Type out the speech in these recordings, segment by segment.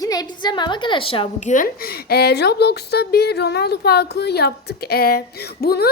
Yine bize merhaba arkadaşlar bugün e, Roblox'ta bir Ronaldo parkuru yaptık. E, bunu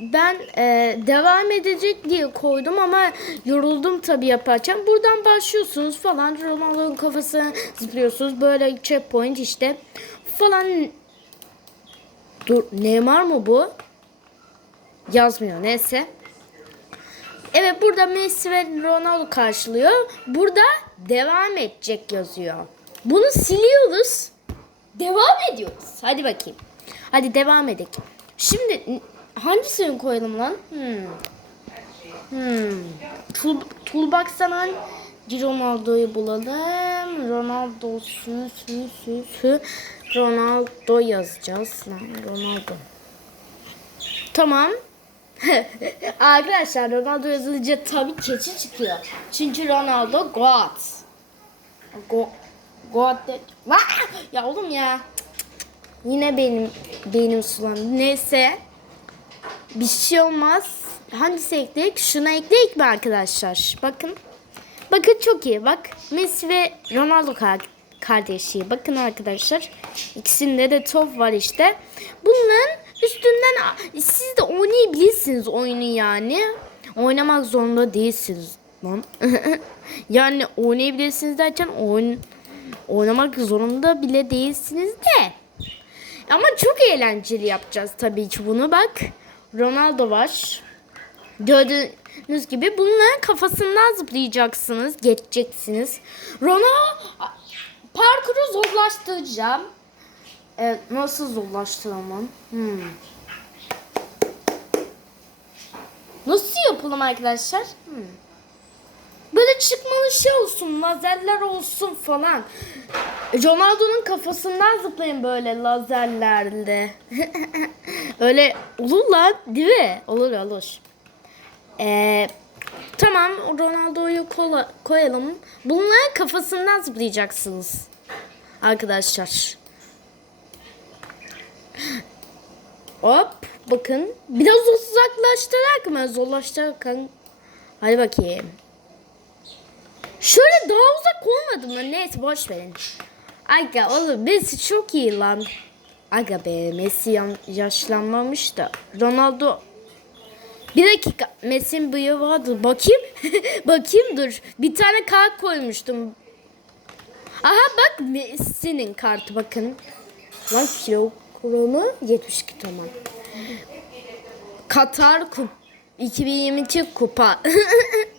ben e, devam edecek diye koydum ama yoruldum tabii yaparken. Buradan başlıyorsunuz falan Ronaldo'nun kafasına zıplıyorsunuz. Böyle checkpoint işte falan. Dur Neymar mı bu? Yazmıyor neyse. Evet burada Messi ve Ronaldo karşılıyor. Burada devam edecek yazıyor. Bunu siliyoruz. Devam ediyoruz. Hadi bakayım. Hadi devam edelim. Şimdi hangisini koyalım lan? Hmm. Hmm. Tool, toolbox'tan hangi Ronaldo'yu bulalım? Ronaldo sü sü sü sü. Ronaldo yazacağız lan. Ronaldo. Tamam. Arkadaşlar Ronaldo yazılınca tabii keçi çıkıyor. Çünkü Ronaldo God. Go God de- Vah! Ya oğlum ya. Yine benim benim sulandı. Neyse. Bir şey olmaz. Hangisi ekleyek? Şuna ekleyek mi arkadaşlar? Bakın. Bakın çok iyi. Bak Messi ve Ronaldo kar- kardeşi. Bakın arkadaşlar. İkisinde de top var işte. Bunların üstünden siz de oynayabilirsiniz oyunu yani. Oynamak zorunda değilsiniz lan. yani oynayabilirsiniz derken oyun oynamak zorunda bile değilsiniz de. Ama çok eğlenceli yapacağız tabii ki bunu bak. Ronaldo var. Gördüğünüz gibi bunların kafasından zıplayacaksınız, geçeceksiniz. Ronaldo parkuru zorlaştıracağım. Evet, nasıl zorlaştıramam? Hmm. Nasıl yapalım arkadaşlar? Hmm. Böyle çıkmalı şey olsun, lazerler olsun falan. Ronaldo'nun kafasından zıplayın böyle lazerlerle. Öyle olur lan değil mi? Olur olur. Ee, tamam Ronaldo'yu koyalım. Bunların kafasından zıplayacaksınız. Arkadaşlar. Hop bakın. Biraz uzaklaştırarak mı? Zorlaştırarak. Hadi bakayım. Şöyle daha uzak olmadı mı? Neyse boş verin. Aga oğlum Messi çok iyi lan. Aga be Messi yaşlanmamış da. Ronaldo bir dakika Messi'nin bıyığı vardı. Bakayım. Bakayım dur. Bir tane kart koymuştum. Aha bak Messi'nin kartı bakın. Lan kilogramu 72 tamam. Katar Kup 2022 kupa.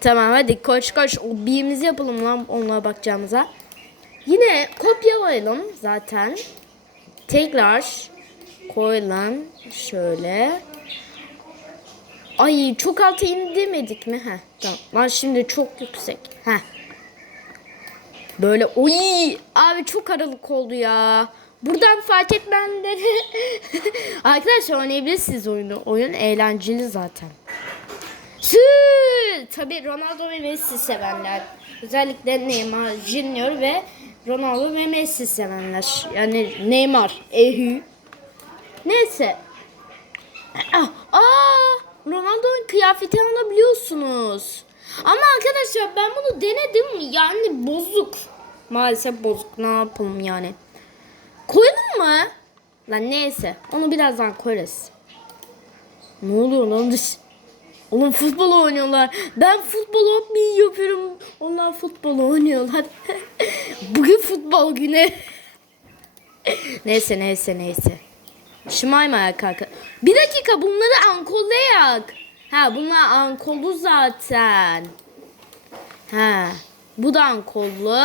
tamam hadi koş koş. O birimizi yapalım lan onlara bakacağımıza. Yine kopyalayalım zaten. Tekrar koyalım şöyle. Ay çok alta indirmedik mi? Heh, tamam. Lan şimdi çok yüksek. Heh. Böyle oy abi çok aralık oldu ya. Buradan fark etmenleri Arkadaşlar oynayabilirsiniz oyunu. Oyun eğlenceli zaten. Sü! Tabii Ronaldo ve Messi sevenler. Özellikle Neymar Junior ve Ronaldo ve Messi sevenler. Yani Neymar, ehü. Neyse. Ah, aa, Ronaldo'nun kıyafetini alabiliyorsunuz. Ama arkadaşlar ben bunu denedim yani bozuk. Maalesef bozuk. Ne yapalım yani? Koyalım mı? Lan neyse. Onu birazdan koyarız. Ne oluyor lan dış? Oğlum futbol oynuyorlar. Ben futbol hobi yapıyorum. Onlar futbol oynuyorlar. Bugün futbol günü. neyse neyse neyse. Şımaymaya kanka. Bir dakika bunları ankollayak. Ha bunlar ankollu zaten. Ha bu da ankollu.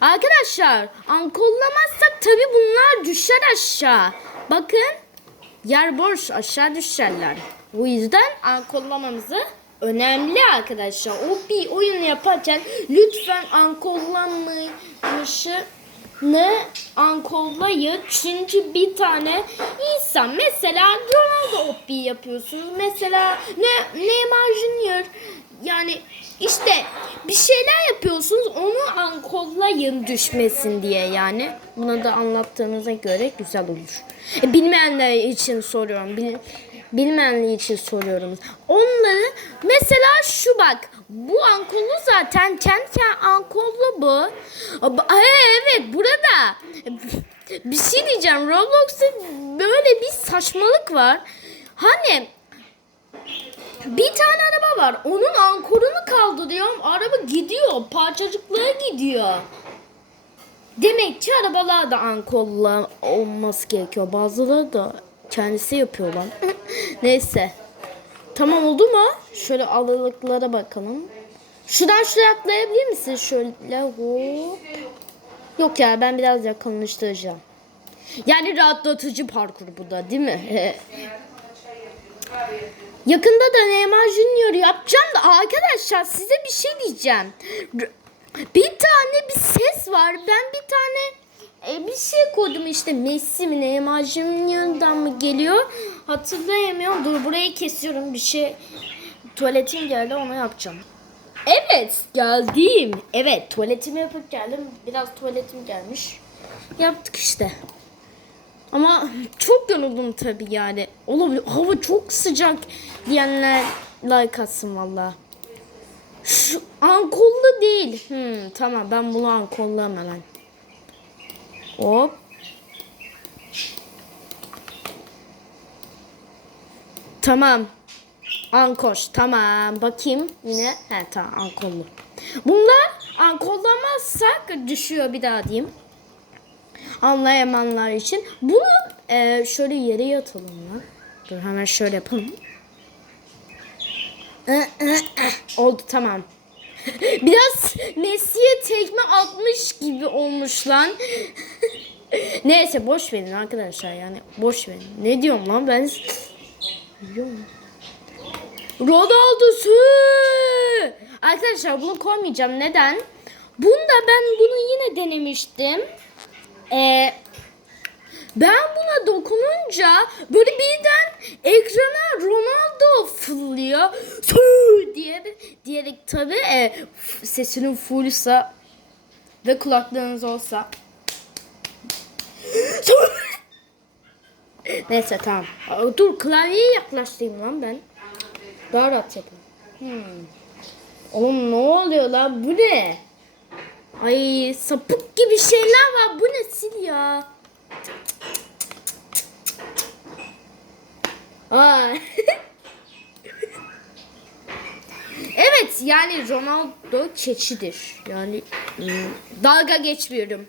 Arkadaşlar ankollamazsak tabi bunlar düşer aşağı. Bakın yer boş aşağı düşerler. Bu yüzden ankollamamızı önemli arkadaşlar. O bir oyun yaparken lütfen ankollanmışı ne ankollayın çünkü bir tane insan mesela Ronaldo Oppi yapıyorsunuz mesela ne Neymar Junior yani işte bir şeyler yapıyorsunuz onu ankollayın düşmesin diye yani bunu da anlattığınıza göre güzel olur. E, bilmeyenler için soruyorum. Bil, bilmeyenliği için soruyorum. Onları mesela şu bak. Bu ankollu zaten kendi ankollu bu. Evet burada. Bir şey diyeceğim. Roblox'ta böyle bir saçmalık var. Hani bir tane araba var. Onun ankorunu kaldırıyorum. Araba gidiyor. Parçacıklara gidiyor. Demek ki arabalar da ankorlu olması gerekiyor. Bazıları da kendisi yapıyorlar. Neyse. Tamam oldu mu? Şöyle aralıklara bakalım. Şuradan şuraya atlayabilir misin? Şöyle hop. Yok ya ben biraz yakınlaştıracağım. Yani rahatlatıcı parkur bu da değil mi? Yakında da Neymar Junior yapacağım da arkadaşlar size bir şey diyeceğim. Bir tane bir ses var. Ben bir tane e, bir şey koydum işte Messi mi Neymar Junior'dan mı geliyor? Hatırlayamıyorum. Dur burayı kesiyorum. Bir şey tuvaletim geldi onu yapacağım. Evet geldim. Evet tuvaletimi yapıp geldim. Biraz tuvaletim gelmiş. Yaptık işte. Ama çok yoruldum tabii yani. Olabilir. Hava çok sıcak diyenler like atsın valla. Şu ankollu değil. Hmm, tamam ben bunu ankollam hemen. Hop. Tamam. Ankoş tamam. Bakayım yine. He tamam ankollu. Bunlar ankollamazsak düşüyor bir daha diyeyim anlayamayanlar için. Bunu e, şöyle yere yatalım lan. Dur hemen şöyle yapalım. Oldu tamam. Biraz Messi'ye tekme atmış gibi olmuş lan. Neyse boş verin arkadaşlar yani boş verin. Ne diyorum lan ben? Ronaldo'su. Arkadaşlar bunu koymayacağım. Neden? Bunda ben bunu yine denemiştim. Ee, ben buna dokununca böyle birden ekrana Ronaldo fırlıyor. Sü diye diyerek tabi e, sesinin fullsa ve kulaklarınız olsa. Neyse tamam. Dur klavyeye yaklaştırayım lan ben. Daha rahat yapayım. Hmm. Oğlum ne oluyor lan bu ne? Ay sapık gibi şeyler var. Bu ne sil ya? Evet yani Ronaldo keçidir. Yani hmm, dalga geçmiyorum.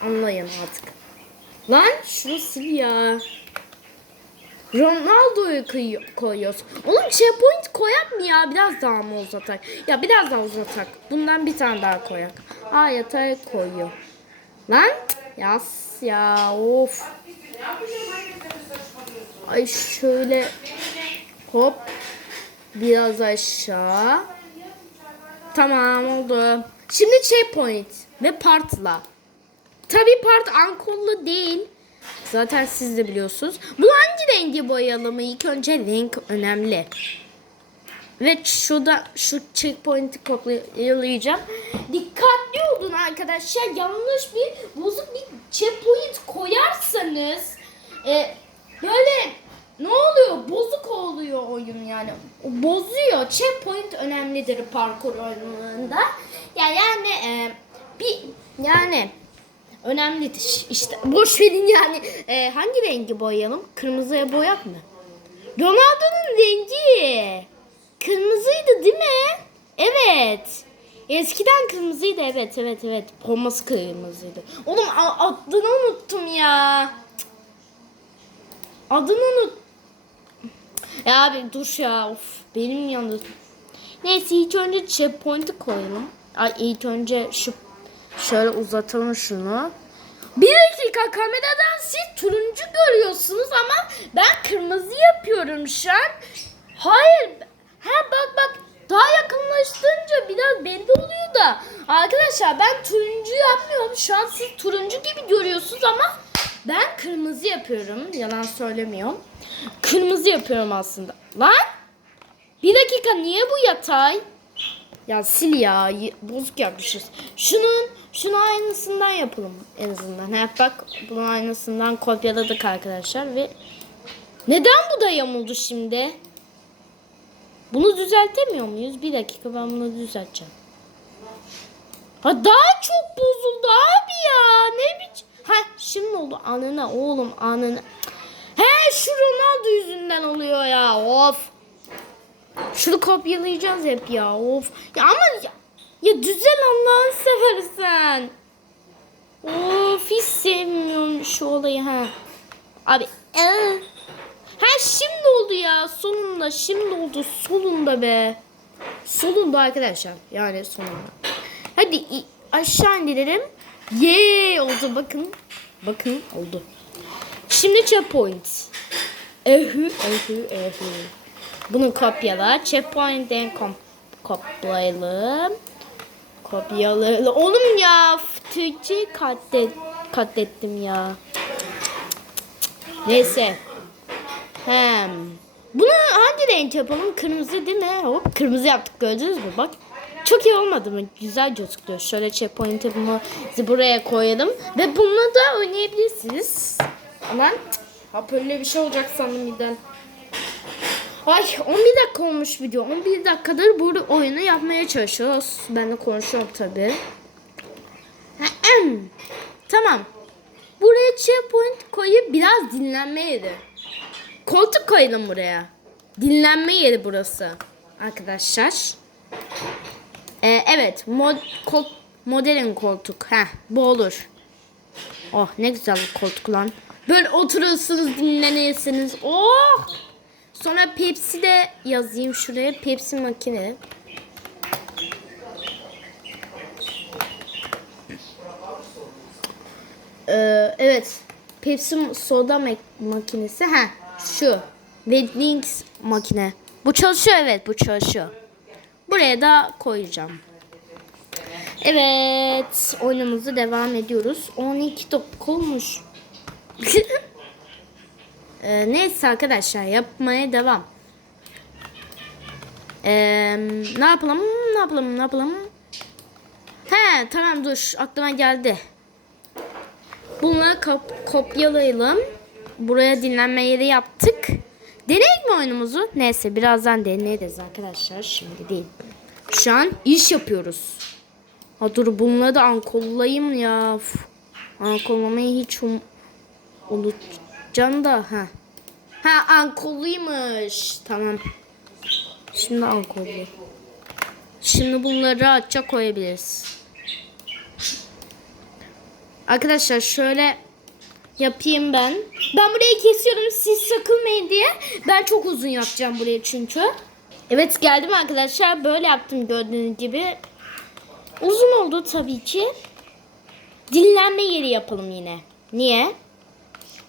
Anlayın artık. Lan şunu sil ya. Ronaldo'yu koyuyoruz. Oğlum checkpoint koyak mı ya? Biraz daha mı uzatak? Ya biraz daha uzatak. Bundan bir tane daha koyak. Aa yatağa koyuyor. Lan yas ya of. Ay şöyle hop biraz aşağı. Tamam oldu. Şimdi checkpoint ve partla. Tabii part ankollu değil. Zaten siz de biliyorsunuz. Bu hangi rengi boyayalım? İlk önce renk önemli. Ve şurada şu checkpoint'i kopyalayacağım. Dikkatli olun arkadaşlar. Yanlış bir bozuk bir checkpoint koyarsanız e, böyle ne oluyor? Bozuk oluyor oyun yani. Bozuyor. Checkpoint önemlidir parkur oyunlarında. Ya yani e, bir yani önemlidir. İşte boş verin yani. E, hangi rengi boyayalım? Kırmızıya boyak mı? Ronaldo'nun rengi. Kırmızıydı değil mi? Evet. Eskiden kırmızıydı evet evet evet. Forması kırmızıydı. Oğlum adını unuttum ya. Adını unut. Ya abi dur ya of benim yanında. Neyse ilk önce checkpoint'i koyalım. Ay ilk önce şu şöyle uzatalım şunu. Bir dakika kameradan siz turuncu görüyorsunuz ama ben kırmızı yapıyorum şu an. Hayır. Ha bak bak daha yakınlaştırınca biraz belli oluyor da. Arkadaşlar ben turuncu yapmıyorum. Şu an siz turuncu gibi görüyorsunuz ama ben kırmızı yapıyorum. Yalan söylemiyorum. Kırmızı yapıyorum aslında. Lan! Bir dakika niye bu yatay? Ya sil ya. Bozuk yapmışız. Şunun şunu aynısından yapalım en azından. Ha, bak bunun aynısından kopyaladık arkadaşlar ve Neden bu da yamuldu şimdi? Bunu düzeltemiyor muyuz? Bir dakika ben bunu düzelteceğim. Ha daha çok bozuldu abi ya. Ne biçim? Ha şimdi oldu anına oğlum anına. Şu Ronaldo yüzünden oluyor ya. Of. Şunu kopyalayacağız hep ya. Of. Ya ama ya, ya düzel Allah'ını seversen. Of hiç sevmiyorum şu olayı ha. Abi. ee. Ha şimdi oldu ya. Sonunda şimdi oldu. Sonunda be. Sonunda arkadaşlar. Yani sonunda. Hadi aşağı indirelim. Yee oldu bakın. Bakın oldu. Şimdi checkpoint. Ehü ehü ehü. Bunu kopyala. Checkpoint'ten kom kopyalayalım. Kopyalayalım. Oğlum ya Türkçe katlet katlettim ya. Neyse. Hem. Bunu hangi renk yapalım? Kırmızı değil mi? Hop kırmızı yaptık gördünüz mü? Bak. Çok iyi olmadı mı? Güzel gözüküyor. Şöyle checkpoint'imizi buraya koyalım. Ve bunu da oynayabilirsiniz. Aman. Hop öyle bir şey olacak sandım birden. Ay 11 dakika olmuş video. 11 dakikadır bu oyunu yapmaya çalışıyoruz. Ben de konuşuyorum. Ahem. tamam. Buraya checkpoint koyup biraz dinlenme yeri. Koltuk koyalım buraya. Dinlenme yeri burası. Arkadaşlar. Ee, evet. Mod, kol, modern koltuk. Heh, bu olur. Oh ne güzel koltuk lan. Böyle oturuyorsunuz dinleniyorsunuz. Oh. Sonra Pepsi de yazayım şuraya. Pepsi makine. Ee, evet. Pepsi soda mak- makinesi. Ha, şu. Wendings makine. Bu çalışıyor evet bu çalışıyor. Buraya da koyacağım. Evet. Oyunumuzu devam ediyoruz. 12 dakika olmuş. Ee, neyse arkadaşlar yapmaya devam. Ee, ne yapalım? Ne yapalım? Ne yapalım? He tamam dur aklıma geldi. Bunları kop- kopyalayalım. Buraya dinlenme yeri yaptık. Deneyik mi oyunumuzu? Neyse birazdan deneyeceğiz arkadaşlar. Şimdi değil. Şu an iş yapıyoruz. Ha dur bunları da ankollayayım ya. Uf. Ankollamayı hiç um unutacağım da. Ha. Ha ankolluymuş. Tamam. Şimdi ankollu. Şimdi bunları rahatça koyabiliriz. Arkadaşlar şöyle yapayım ben. Ben burayı kesiyorum siz sakılmayın diye. Ben çok uzun yapacağım burayı çünkü. Evet geldim arkadaşlar. Böyle yaptım gördüğünüz gibi. Uzun oldu tabii ki. Dinlenme yeri yapalım yine. Niye?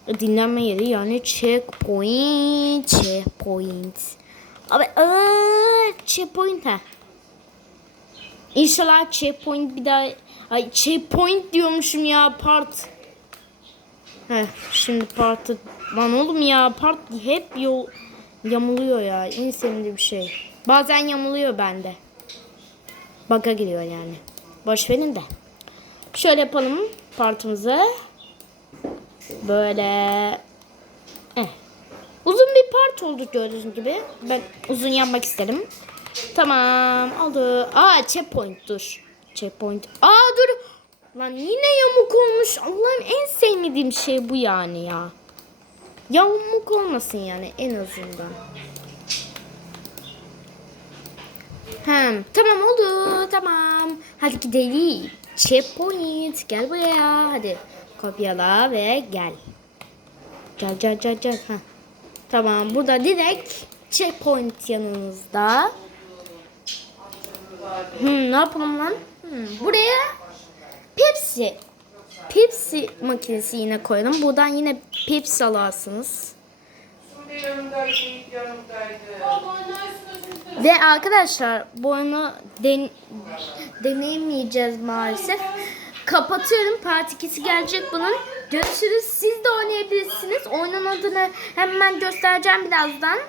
Dinlenme yeri yani checkpoint. Checkpoint. Abi aa, checkpoint ha. İnşallah checkpoint bir daha ay checkpoint diyormuşum ya part. Heh, şimdi partı lan oğlum ya part hep yol yamuluyor ya. En sevdiğim şey. Bazen yamuluyor bende. Baka giriyor yani. Boş verin de. Şöyle yapalım partımızı. Böyle eh. Uzun bir part oldu gördüğünüz gibi. Ben uzun yapmak istedim. Tamam oldu. Aa checkpoint dur. Checkpoint. Aa dur. Lan yine yamuk olmuş. Allah'ım en sevmediğim şey bu yani ya. Yamuk olmasın yani en azından. Hem tamam oldu tamam. Hadi gidelim. Checkpoint gel buraya hadi. Kopyala ve gel. Gel gel gel gel. Heh. Tamam burada direkt checkpoint yanınızda. Hmm, ne yapalım lan? Hmm, buraya Pepsi. Pepsi makinesi yine koyalım. Buradan yine Pepsi alarsınız. Ve arkadaşlar bu oyunu den deneyemeyeceğiz maalesef. Kapatıyorum. Part 2'si gelecek bunun. Görüşürüz. Siz de oynayabilirsiniz. Oyunun adını hemen göstereceğim birazdan.